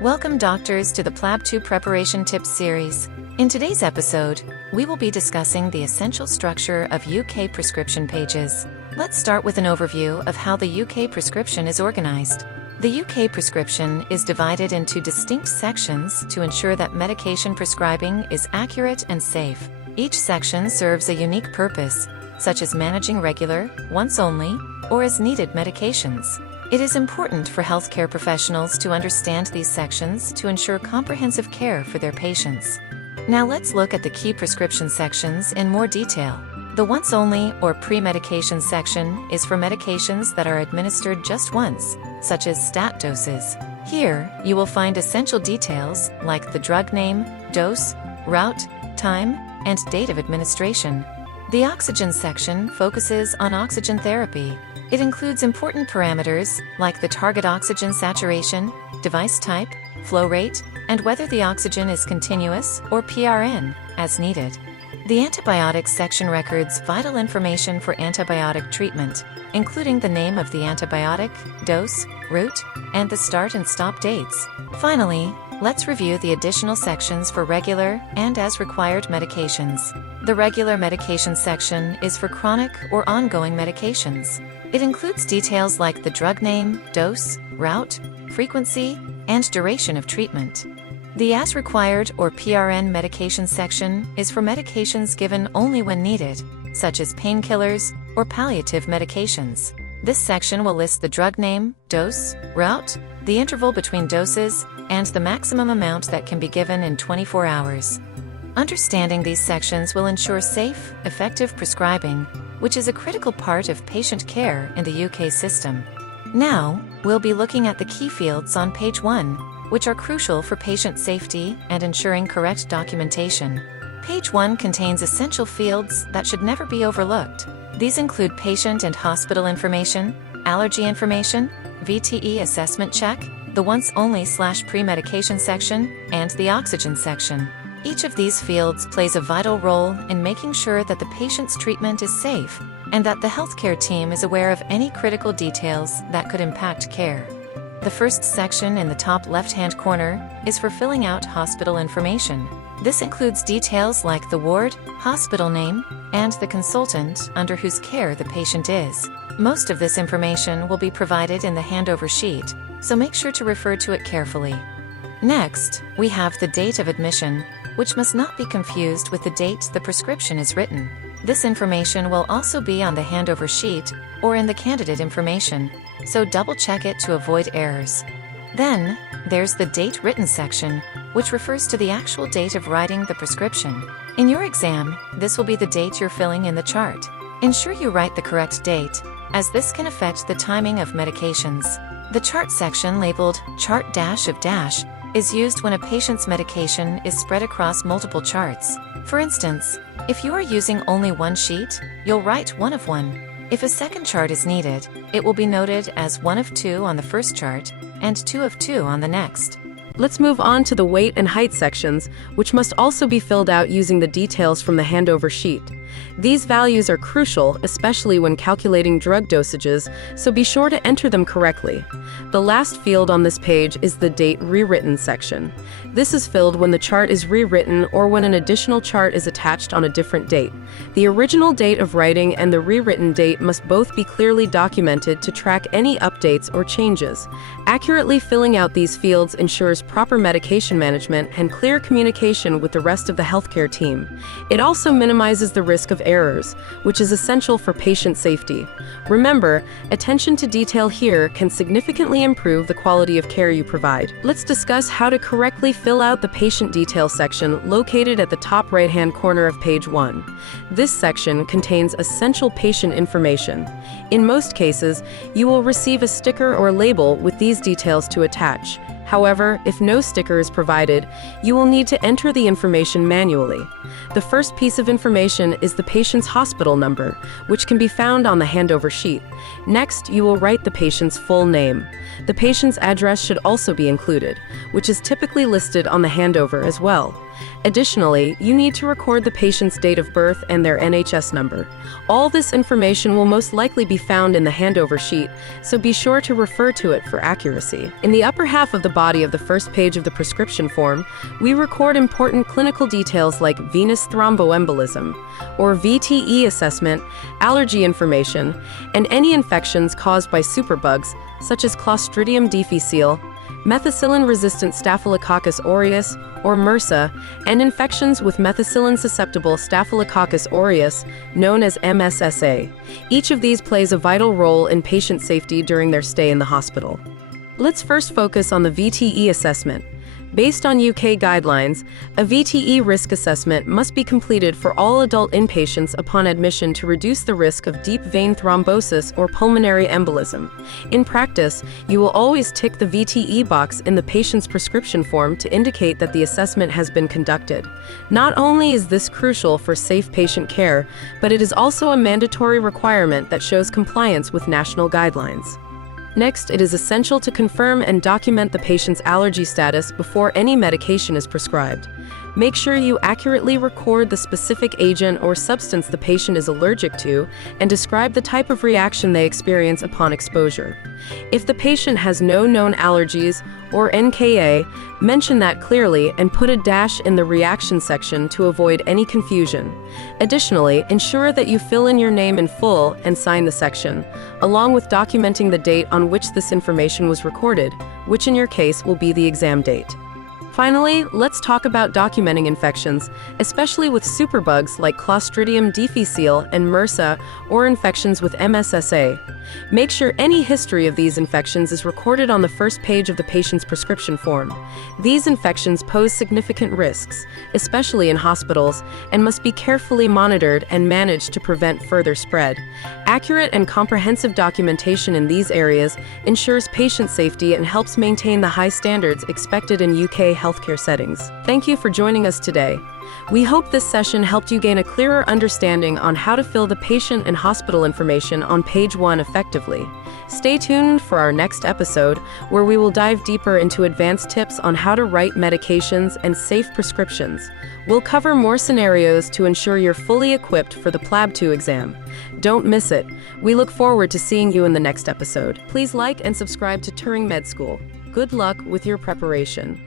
Welcome doctors to the PLAB 2 Preparation Tips series. In today's episode, we will be discussing the essential structure of UK prescription pages. Let's start with an overview of how the UK prescription is organized. The UK prescription is divided into distinct sections to ensure that medication prescribing is accurate and safe. Each section serves a unique purpose, such as managing regular, once-only, or as-needed medications. It is important for healthcare professionals to understand these sections to ensure comprehensive care for their patients. Now let's look at the key prescription sections in more detail. The once-only or pre-medication section is for medications that are administered just once, such as stat doses. Here, you will find essential details like the drug name, dose, route, time, and date of administration. The oxygen section focuses on oxygen therapy. It includes important parameters like the target oxygen saturation, device type, flow rate, and whether the oxygen is continuous or PRN, as needed. The antibiotics section records vital information for antibiotic treatment, including the name of the antibiotic, dose, route, and the start and stop dates. Finally, let's review the additional sections for regular and as-required medications. The regular medication section is for chronic or ongoing medications. It includes details like the drug name, dose, route, frequency, and duration of treatment. The as-required or PRN medication section is for medications given only when needed, such as painkillers or palliative medications. This section will list the drug name, dose, route, the interval between doses, and the maximum amount that can be given in 24 hours. Understanding these sections will ensure safe, effective prescribing, which is a critical part of patient care in the UK system. Now, we'll be looking at the key fields on page 1, which are crucial for patient safety and ensuring correct documentation. Page 1 contains essential fields that should never be overlooked. These include patient and hospital information, allergy information, VTE assessment check, the once-only/pre-medication section, and the oxygen section. Each of these fields plays a vital role in making sure that the patient's treatment is safe and that the healthcare team is aware of any critical details that could impact care. The first section in the top left-hand corner is for filling out hospital information. This includes details like the ward, hospital name, and the consultant under whose care the patient is. Most of this information will be provided in the handover sheet, so make sure to refer to it carefully. Next, we have the date of admission, which must not be confused with the date the prescription is written. This information will also be on the handover sheet or in the candidate information, so double-check it to avoid errors. Then, there's the date written section, which refers to the actual date of writing the prescription. In your exam, this will be the date you're filling in the chart. Ensure you write the correct date, as this can affect the timing of medications. The chart section labeled Chart Dash of Dash is used when a patient's medication is spread across multiple charts. For instance, if you are using only one sheet, you'll write 1 of 1. If a second chart is needed, it will be noted as 1 of 2 on the first chart and 2 of 2 on the next. Let's move on to the weight and height sections, which must also be filled out using the details from the handover sheet. These values are crucial, especially when calculating drug dosages, so be sure to enter them correctly. The last field on this page is the date rewritten section. This is filled when the chart is rewritten or when an additional chart is attached on a different date. The original date of writing and the rewritten date must both be clearly documented to track any updates or changes. Accurately filling out these fields ensures proper medication management and clear communication with the rest of the healthcare team. It also minimizes the risk of errors, which is essential for patient safety. Remember, attention to detail here can significantly improve the quality of care you provide. Let's discuss how to correctly fill out the patient detail section located at the top right-hand corner of page 1. This section contains essential patient information. In most cases, you will receive a sticker or label with these details to attach. However, if no sticker is provided, you will need to enter the information manually. The first piece of information is the patient's hospital number, which can be found on the handover sheet. Next, you will write the patient's full name. The patient's address should also be included, which is typically listed on the handover as well. Additionally, you need to record the patient's date of birth and their NHS number. All this information will most likely be found in the handover sheet, so be sure to refer to it for accuracy. In the upper half of the body of the first page of the prescription form, we record important clinical details like venous thromboembolism, or VTE assessment, allergy information, and any infections caused by superbugs, such as Clostridium difficile, methicillin-resistant Staphylococcus aureus, or MRSA, and infections with methicillin-susceptible Staphylococcus aureus, known as MSSA. Each of these plays a vital role in patient safety during their stay in the hospital. Let's first focus on the VTE assessment. Based on UK guidelines, a VTE risk assessment must be completed for all adult inpatients upon admission to reduce the risk of deep vein thrombosis or pulmonary embolism. In practice, you will always tick the VTE box in the patient's prescription form to indicate that the assessment has been conducted. Not only is this crucial for safe patient care, but it is also a mandatory requirement that shows compliance with national guidelines. Next, it is essential to confirm and document the patient's allergy status before any medication is prescribed. Make sure you accurately record the specific agent or substance the patient is allergic to and describe the type of reaction they experience upon exposure. If the patient has no known allergies or NKA, mention that clearly and put a dash in the reaction section to avoid any confusion. Additionally, ensure that you fill in your name in full and sign the section, along with documenting the date on which this information was recorded, which in your case will be the exam date. Finally, let's talk about documenting infections, especially with superbugs like Clostridium difficile and MRSA, or infections with MSSA. Make sure any history of these infections is recorded on the first page of the patient's prescription form. These infections pose significant risks, especially in hospitals, and must be carefully monitored and managed to prevent further spread. Accurate and comprehensive documentation in these areas ensures patient safety and helps maintain the high standards expected in UK healthcare settings. Thank you for joining us today. We hope this session helped you gain a clearer understanding on how to fill the patient and hospital information on page 1 effectively. Stay tuned for our next episode, where we will dive deeper into advanced tips on how to write medications and safe prescriptions. We'll cover more scenarios to ensure you're fully equipped for the PLAB 2 exam. Don't miss it. We look forward to seeing you in the next episode. Please like and subscribe to TuringMedSchool. Good luck with your preparation.